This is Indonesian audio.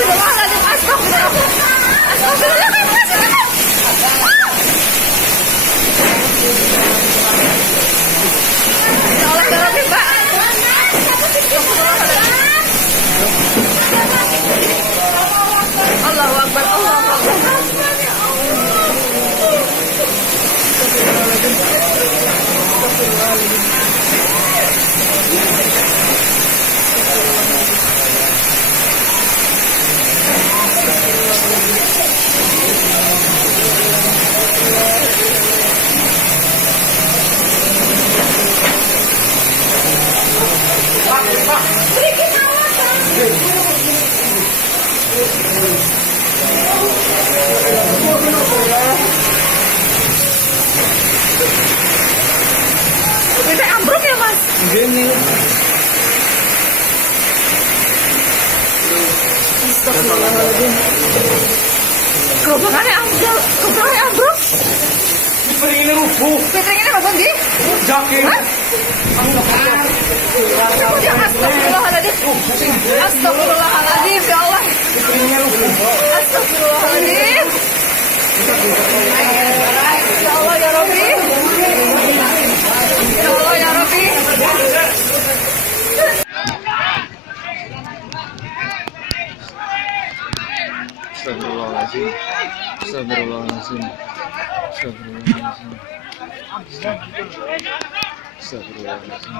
Astagfirullahaladzim, Allahu Akbar, Allahu Akbar. Bisa ambruk ya Mas? Gini. Astagfirullahaladzim. Gerobaknya ambruk. Gerobaknya ambruk. Piringnya rubuh. Piringnya apa Bang? Jakin. Astagfirullahaladzim. Astagfirullahaladzim. Ya Allah. Piringnya rubuh. Astagfirullahaladzim. Ya Allah ya Rabbi. Ya Allah ya Rabbi. Astagfirullahaladzim. Astagfirullahaladzim. Astagfirullahaladzim. Astagfirullahaladzim. Astagfirullahaladzim.